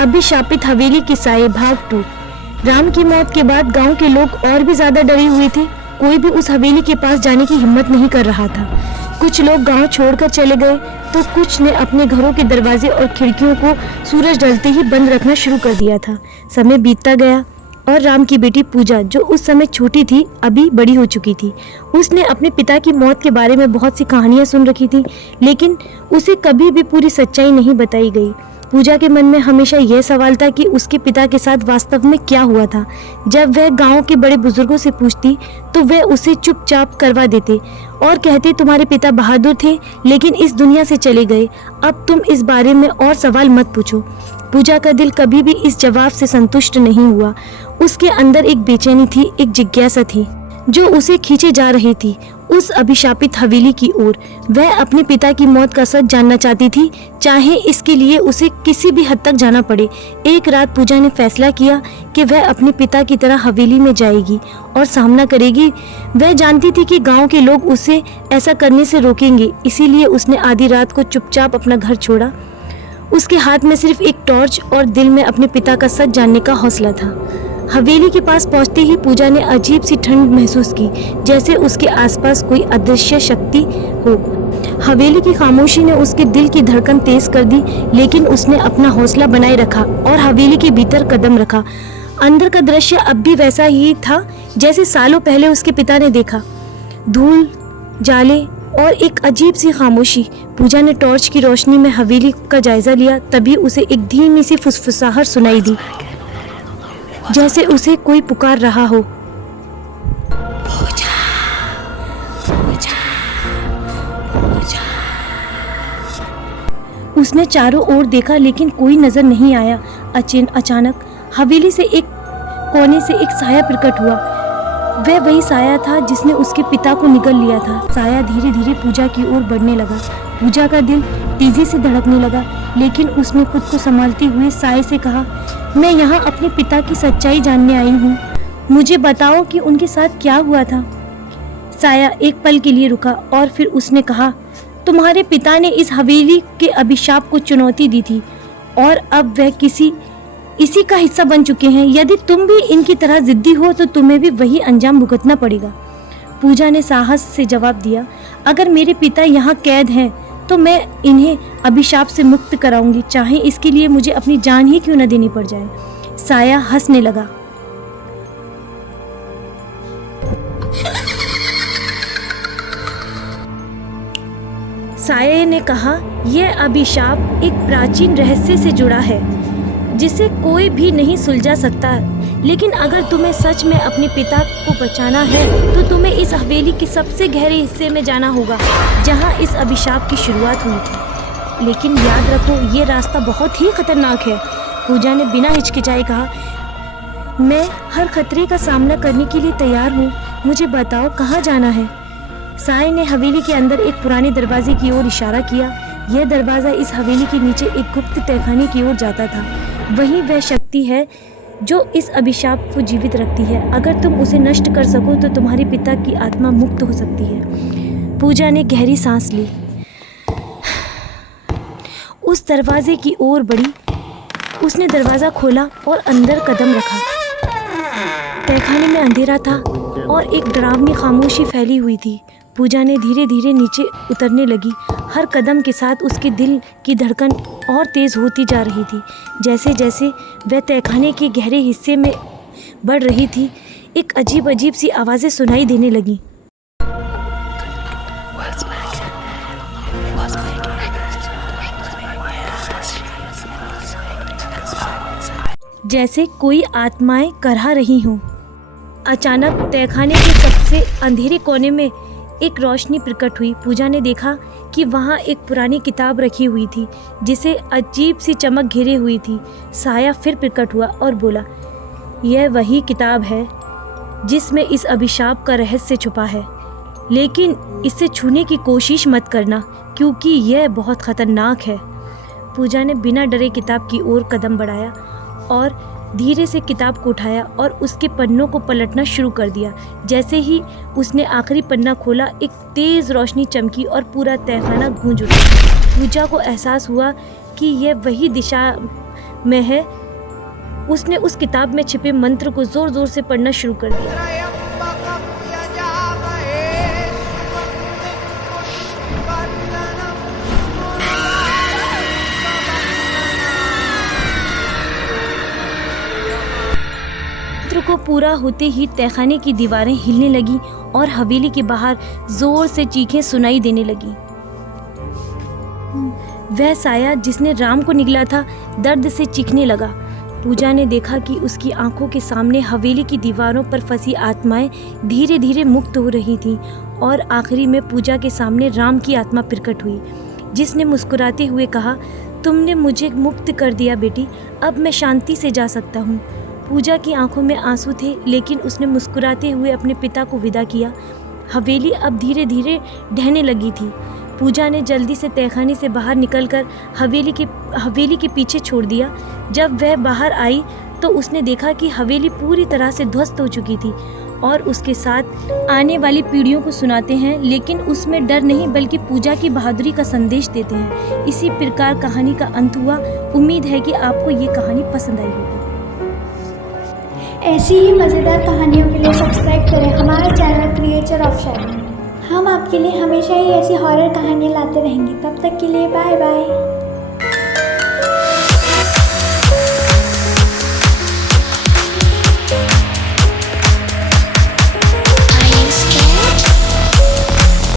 अभिशापित हवेली के साए भाग 2। राम की मौत के बाद गांव के लोग और भी ज्यादा डरे हुए थे। कोई भी उस हवेली के पास जाने की हिम्मत नहीं कर रहा था। कुछ लोग गांव छोड़कर चले गए तो कुछ ने अपने घरों के दरवाजे और खिड़कियों को सूरज ढलते ही बंद रखना शुरू कर दिया था। समय बीतता गया और राम की बेटी पूजा, जो उस समय छोटी थी, अभी बड़ी हो चुकी थी। उसने अपने पिता की मौत के बारे में बहुत सी कहानियां सुन रखी थी, लेकिन उसे कभी भी पूरी सच्चाई नहीं बताई गई। पूजा के मन में हमेशा यह सवाल था कि उसके पिता के साथ वास्तव में क्या हुआ था। जब वह गांव के बड़े बुजुर्गों से पूछती तो वे उसे चुपचाप करवा देते और कहते, तुम्हारे पिता बहादुर थे लेकिन इस दुनिया से चले गए, अब तुम इस बारे में और सवाल मत पूछो। पूजा का दिल कभी भी इस जवाब से संतुष्ट नहीं हुआ। उसके अंदर एक बेचैनी थी, एक जिज्ञासा थी जो उसे खींचे जा रही थी उस अभिशापित हवेली की ओर। वह अपने पिता की मौत का सच जानना चाहती थी, चाहे इसके लिए उसे किसी भी हद तक जाना पड़े। एक रात पूजा ने फैसला किया कि वह अपने पिता की तरह हवेली में जाएगी और सामना करेगी। वह जानती थी कि गांव के लोग उसे ऐसा करने से रोकेंगे, इसीलिए उसने आधी रात को चुपचाप अपना घर छोड़ा। उसके हाथ में सिर्फ एक टॉर्च और दिल में अपने पिता का सच जानने का हौसला था। हवेली के पास पहुंचते ही पूजा ने अजीब सी ठंड महसूस की, जैसे उसके आसपास कोई अदृश्य शक्ति हो। हवेली की खामोशी ने उसके दिल की धड़कन तेज कर दी, लेकिन उसने अपना हौसला बनाए रखा और हवेली के भीतर कदम रखा। अंदर का दृश्य अब भी वैसा ही था जैसे सालों पहले उसके पिता ने देखा। धूल, जाले और एक अजीब सी खामोशी। पूजा ने टॉर्च की रोशनी में हवेली का जायजा लिया। तभी उसे एक धीमी सी फुसफुसाहट सुनाई दी, जैसे उसे कोई पुकार रहा हो। पूजा, पूजा, पूजा। उसने चारों ओर देखा लेकिन कोई नजर नहीं आया। अचानक हवेली से एक कोने से एक साया प्रकट हुआ। वह वही साया था जिसने उसके पिता को निगल लिया था। साया धीरे धीरे पूजा की ओर बढ़ने लगा। पूजा का दिल तेजी से धड़कने लगा, लेकिन उसने खुद को संभालते हुए साये से कहा, मैं यहाँ अपने पिता की सच्चाई जानने आई हूँ। मुझे बताओ कि उनके साथ क्या हुआ था। साया एक पल के लिए रुका और फिर उसने कहा, तुम्हारे पिता ने इस हवेली के अभिशाप को चुनौती दी थी और अब वह इसी का हिस्सा बन चुके हैं। यदि तुम भी इनकी तरह जिद्दी हो तो तुम्हें भी वही अंजाम भुगतना पड़ेगा। पूजा ने साहस से जवाब दिया, अगर मेरे पिता यहाँ कैद हैं तो मैं इन्हें अभिशाप से मुक्त कराऊंगी, चाहे इसके लिए मुझे अपनी जान ही क्यों न देनी पड़ जाए। साया हंसने लगा। साये ने कहा, यह अभिशाप एक प्राचीन रहस्य से जुड़ा है जिसे कोई भी नहीं सुलझा सकता, लेकिन अगर तुम्हें सच में अपने पिता को बचाना है तो तुम्हें इस हवेली के सबसे गहरे हिस्से में जाना होगा जहां इस अभिशाप की शुरुआत हुई थी। लेकिन याद रखो, ये रास्ता बहुत ही खतरनाक है। पूजा ने बिना हिचकिचाए कहा, मैं हर खतरे का सामना करने के लिए तैयार हूँ। मुझे बताओ कहाँ जाना है। साये ने हवेली के अंदर एक पुराने दरवाजे की ओर इशारा किया। यह दरवाजा इस हवेली के नीचे एक गुप्त तहखाने की ओर जाता था। वही वह शक्ति है जो इस अभिशाप को जीवित रखती है। अगर तुम उसे नष्ट कर सको तो तुम्हारे पिता की आत्मा मुक्त हो सकती है। पूजा ने गहरी सांस ली, उस दरवाजे की ओर बढ़ी। उसने दरवाजा खोला और अंदर कदम रखा। तहखाने में अंधेरा था और एक डरावनी खामोशी फैली हुई थी। पूजा ने धीरे धीरे नीचे उतरने लगी। हर कदम के साथ उसके दिल की धड़कन और तेज होती जा रही थी। जैसे जैसे वह तहखाने के गहरे हिस्से में बढ़ रही थी, एक अजीब सी आवाज़ें सुनाई देने लगीं। जैसे कोई आत्माएं करहा रही हों। अचानक तहखाने के सबसे अंधेरे कोने में एक रोशनी प्रकट हुई। पूजा ने देखा कि वहाँ एक पुरानी किताब रखी हुई थी जिसे अजीब सी चमक घेरे हुई थी। साया फिर प्रकट हुआ और बोला, यह वही किताब है जिसमें इस अभिशाप का रहस्य छुपा है, लेकिन इसे छूने की कोशिश मत करना क्योंकि यह बहुत खतरनाक है। पूजा ने बिना डरे किताब की ओर कदम बढ़ाया और धीरे से किताब को उठाया और उसके पन्नों को पलटना शुरू कर दिया। जैसे ही उसने आखिरी पन्ना खोला, एक तेज रोशनी चमकी और पूरा तहखाना गूंज उठा। पूजा को एहसास हुआ कि यह वही में है। उसने उस किताब में छिपे मंत्र को जोर जोर से पढ़ना शुरू कर दिया। मंत्र को पूरा होते ही तहखाने की दीवारें हिलने लगी और हवेली के बाहर जोर से चीखें सुनाई देने लगी। वह साया जिसने राम को निगला था दर्द से चीखने लगा। पूजा ने देखा कि उसकी आंखों के सामने हवेली की दीवारों पर फंसी आत्माएं धीरे धीरे मुक्त हो रही थीं और आखिरी में पूजा के सामने राम की आत्मा प्रकट हुई, जिसने मुस्कुराते हुए कहा, तुमने मुझे मुक्त कर दिया बेटी, अब मैं शांति से जा सकता हूँ। पूजा की आंखों में आंसू थे, लेकिन उसने मुस्कुराते हुए अपने पिता को विदा किया। हवेली अब धीरे धीरे ढहने लगी थी। पूजा ने जल्दी से तहखाने से बाहर निकलकर हवेली के पीछे छोड़ दिया। जब वह बाहर आई तो उसने देखा कि हवेली पूरी तरह से ध्वस्त हो चुकी थी और उसके साथ आने वाली पीढ़ियों को सुनाते हैं, लेकिन उसमें डर नहीं बल्कि पूजा की बहादुरी का संदेश देते हैं। इसी प्रकार कहानी का अंत हुआ। उम्मीद है कि आपको ये कहानी पसंद आई होगी। ऐसी ही मज़ेदार कहानियों के लिए सब्सक्राइब करें हमारा चैनल क्रिएचर ऑफ शैडो। हम आपके लिए हमेशा ही ऐसी हॉरर कहानियाँ लाते रहेंगे। तब तक के लिए बाय बाय।